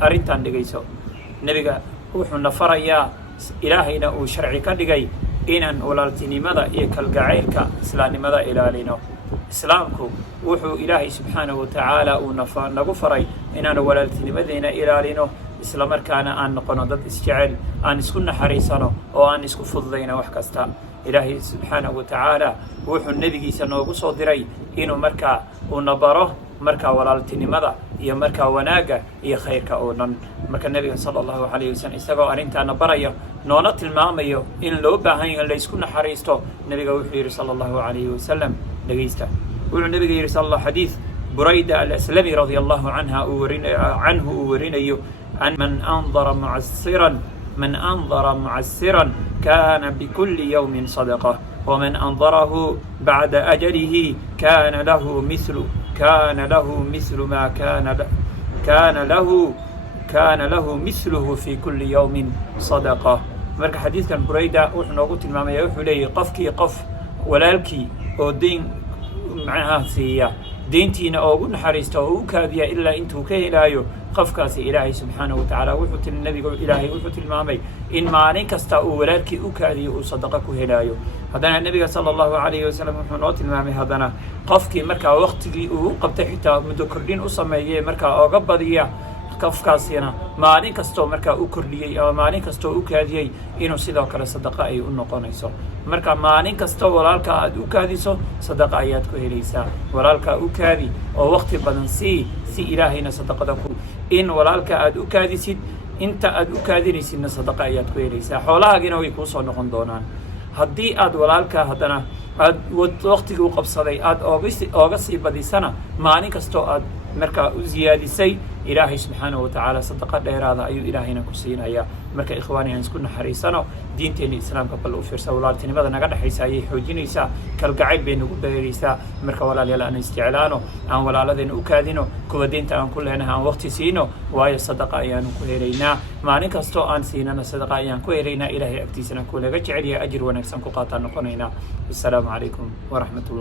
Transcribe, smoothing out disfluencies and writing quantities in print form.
arrintan dhigayso nebiga wuxuu na farayaa ilaahayna uu sharci ka dhigay inaan walaaltinimada iyo kalgacaylka islaamnimada ilaalino. islaamku wuxuu ilaahay subxaanahu watacaala uu nagu faray inaan walaaltinimadeena ilaalino, isla markaana aan noqono dad isjecel, aan isku naxariisano oo aan isku fududayno wax kasta. ilaahay subxaanahu watacaala wuxuu nebigiisa noogu soo diray inuu markaa una baro markaa walaaltinimada iyo markaa wanaagga iyo khayrka oo dhan. marka nebiga sala allahu calayhi wasallam isagoo arrintaana baraya noona tilmaamayo in loo baahan yahay laysku naxariisto, nebiga wuxuu yidhi sala allahu calayhi wasallam dhegaysta, wuxuu nebiga yidhi sala xadiid burayda alaslami radia allahu canhu uu warinayo an من أنظر معسرا كان بكل يوم صدقة ومن أنظره بعد أجله كان له مثله في كل يوم صدقة. marka xadiidkan burayda wuxuu noogu tilmaamaya, wuxuu leeyahay qofkii qof walaalkii oo deyn macnaha siiya, deyntiina oogu naxariista oo u kaadiya ilaa intuu ka helaayo, qofkaasi ilaahay subxaanahu watacaala wuxuu tilmaamay in maalin kasta uu walaalkii u kaadiyo uu sadaqa ku helaayo. haddana nebiga sala allahu calayhi wasallam wuxuu noo tilmaamay haddana qofkii markaa waqtigii uu u qabtay xitaa muddo kordhin u sameeyey markaa ooga badiya, qofkaasina maalin kastoo markaa u kordhiyey ama maalin kastoo u kaadiyey inuu sidoo kale sadaqa ay u noqonayso. marka maalin kastoo walaalka aad u kaadiso sadaqa ayaad ku helaysaa. walaalkaa u kaadi oo waqti badan si ilaahayna sadaqada in walaalka aad u kaadisid, inta aad u kaadinaysidna sadaqa ayaad ku helaysaa. xoolahaagina way kuu soo noqon doonaan. haddii aad walaalka haddana aad waqtigii u qabsaday aad ooga sii badisana, maalin kastoo aad markaa u ziyaadisay, ilaahay subxaanahu watacaala sadaqa dheeraada ayuu ilaahayna ku siinayaa. marka ikhwaani aan isku naxariisano, diinteenna islaamka bal u fiirsa, walaaltinimada naga dhexaysa ayay xoojinaysaa, kalgacayl bay nagu beeraysaa. marka walaalayaal aan isjeclaano, aan walaaladeena u kaadino, kuwa deynta aan ku leenahay aan waqti siino, waayo sadaqa ayaanu ku helaynaa. maalin kastoo aan siinana sadaqa ayaan ku helaynaa, ilaahay agtiisana kulaga jecel yahay, ajir wanaagsan ku qaataan noqonaynaa. assalaamu calaykum waraxmatullah.